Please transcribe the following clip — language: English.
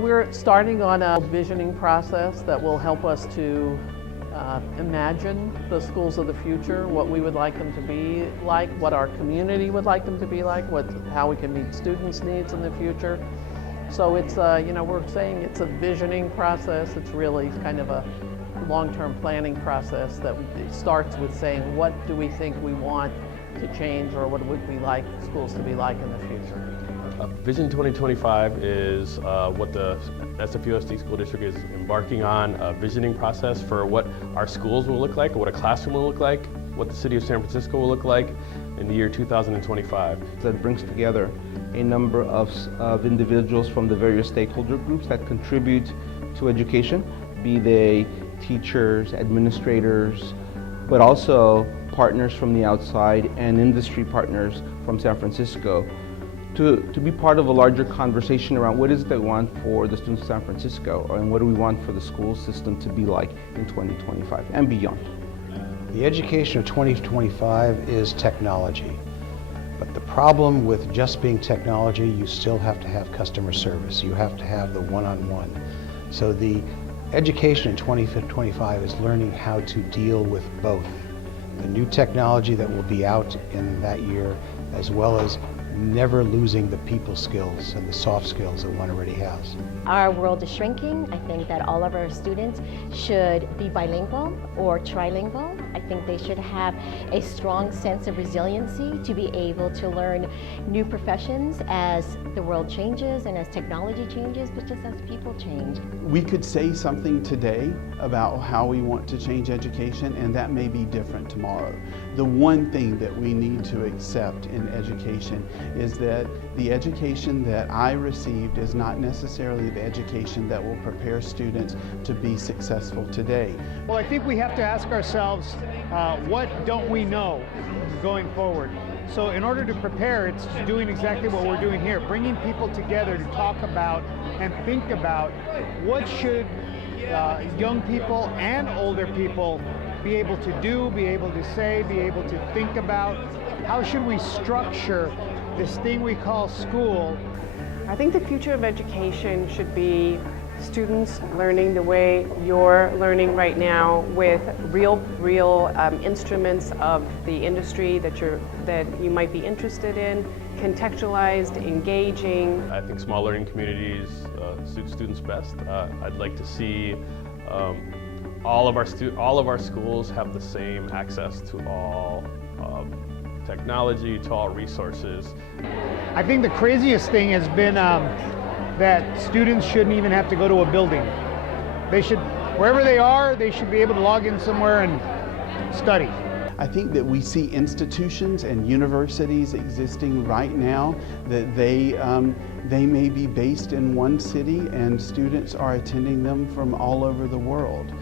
We're starting on a visioning process that will help us to imagine the schools of the future, what we would like them to be like, what our community would like them to be like, how we can meet students' needs in the future. So it's, we're saying it's a visioning process. It's really kind of a long-term planning process that starts with saying, what do we think we want to change, or what would we like schools to be like in the future? Vision 2025 is what the SFUSD School District is embarking on, a visioning process for what our schools will look like, what a classroom will look like, what the city of San Francisco will look like in the year 2025. That brings together a number of individuals from the various stakeholder groups that contribute to education, be they teachers, administrators, but also partners from the outside and industry partners from San Francisco to be part of a larger conversation around what is it that we want for the students of San Francisco, and what do we want for the school system to be like in 2025 and beyond. The education of 2025 is technology. But the problem with just being technology, you still have to have customer service. You have to have the one-on-one. So the education in 2025 is learning how to deal with both the new technology that will be out in that year, as well as never losing the people skills and the soft skills that one already has. Our world is shrinking. I think that all of our students should be bilingual or trilingual. I think they should have a strong sense of resiliency to be able to learn new professions as the world changes and as technology changes, but just as people change. We could say something today about how we want to change education, and that may be different tomorrow. The one thing that we need to accept in education is that the education that I received is not necessarily the education that will prepare students to be successful today. Well, I think we have to ask ourselves, what don't we know going forward? So in order to prepare, it's doing exactly what we're doing here, bringing people together to talk about and think about what should young people and older people be able to do, be able to say, be able to think about. How should we structure this thing we call school? I think the future of education should be students learning the way you're learning right now, with real instruments of the industry that you might be interested in, contextualized, engaging. I think small learning communities suit students best. I'd like to see all of our schools have the same access to all technology, to all resources. I think the craziest thing has been that students shouldn't even have to go to a building. They should, wherever they are, they should be able to log in somewhere and study. I think that we see institutions and universities existing right now that they may be based in one city and students are attending them from all over the world.